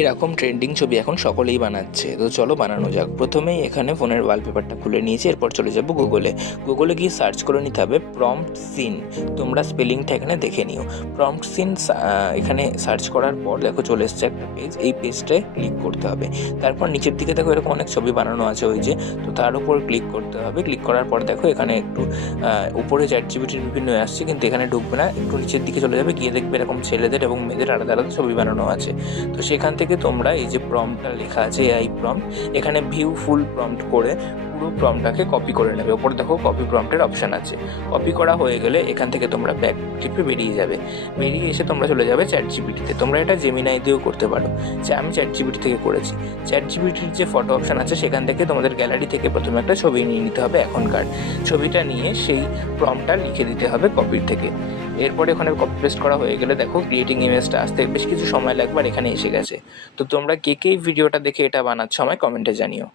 এরকম ট্রেন্ডিং ছবি এখন সকলেই বানাচ্ছে, তো চলো বানানো যাক। প্রথমেই এখানে ফোনের ওয়ালপেপারটা খুলে নিয়েছি, এরপর চলে যাব গুগলে গিয়ে সার্চ করে নিতে হবে প্রম্পট সিন। তোমরা স্পেলিংটা এখানে দেখে নিও। প্রম্পট সিন এখানে সার্চ করার পর দেখো চলে এসছে একটা পেজ, এই পেজটায় ক্লিক করতে হবে। তারপর নিচের দিকে দেখো এরকম অনেক ছবি বানানো আছে ওই যে, তো তার উপর ক্লিক করতে হবে। ক্লিক করার পর দেখো এখানে একটু উপরে চ্যাটজিপিটির বিভিন্ন আসছে, কিন্তু এখানে ঢুকবে না, একটু নিচের দিকে চলে যাবে, গিয়ে দেখবে এরকম ছেলেদের এবং মেয়েদের আলাদা আলাদা ছবি বানানো আছে। তো সেখান থেকে তোমরা এই যে প্রম্পটটা লেখা আছে এআই প্রম্পট, এখানে ভিউ ফুল প্রম্পট করে পুরো প্রম্পটটাকে কপি করে নেবে। ওপরে দেখো কপি প্রম্পটের অপশান আছে। কপি করা হয়ে গেলে এখান থেকে তোমরা ব্যাক টিপে বেরিয়ে যাবে। বেরিয়ে এসে তোমরা চলে যাবে চ্যাটজিপিটিতে। তোমরা এটা জেমিনাই দিয়েও করতে পারো, যে আমি চ্যাটজিপিটি থেকে করেছি। চ্যাটজিপিটির যে ফটো অপশান আছে সেখান থেকে তোমাদের গ্যালারি থেকে প্রথমে একটা ছবি নিয়ে নিতে হবে এখনকার। ছবিটা নিয়ে সেই প্রম্পটটা লিখে দিতে হবে কপির থেকে। এরপরে ওখানে কপি পেস্ট করা হয়ে গেলে দেখো ক্রিয়েটিং ইমেজটা আসতে বেশ কিছু সময় লাগবে, আর এখানে এসে গেছে। তো তোমরা কে কে এই ভিডিওটা দেখে এটা বানাচ্ছ আমায় কমেন্টে জানিও।